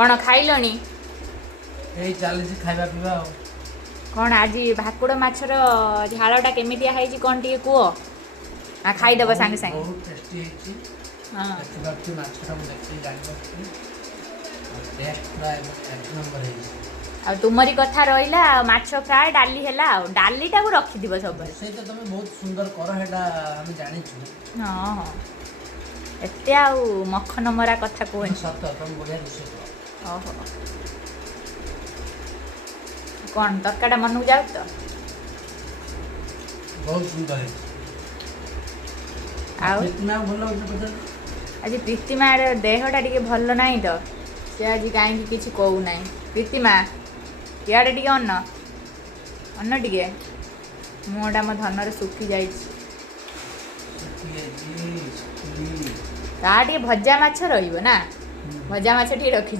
कौन खाइलनी यही चली खाଇବା ପିଇବା ଆଉ कौन आज भाकुड़ माछर झालटा केमितिया है कौन टे कह आ खाईदेव सांगे सांगे बहुत टेस्टी है हां देखि माछटा मु देखि जानि पाछि टेस्ट पूरा एक नंबर है आ तुमरी कथा रहिला माछ फ्राई डाली हैला डालीटा को रखि दिबो सब से तो तमे बहुत सुंदर कर हेडा हम जानि छु हां हां एते आ मखन मरा कथा कोन सत तुम बढ़िया दिसो ओहो कौन तरकाटा मनू जाऊ तो बहुत सुंदर है आउ इतना भलो पता आज प्रीतिमा देहटा टिके भल नाही तो से आज कहीं किसी कहू ना प्रीतिमा इे टे अन्न टे मुहटा मो धनर सुखी जा भजा माछ रहा भजा माछ टे रखी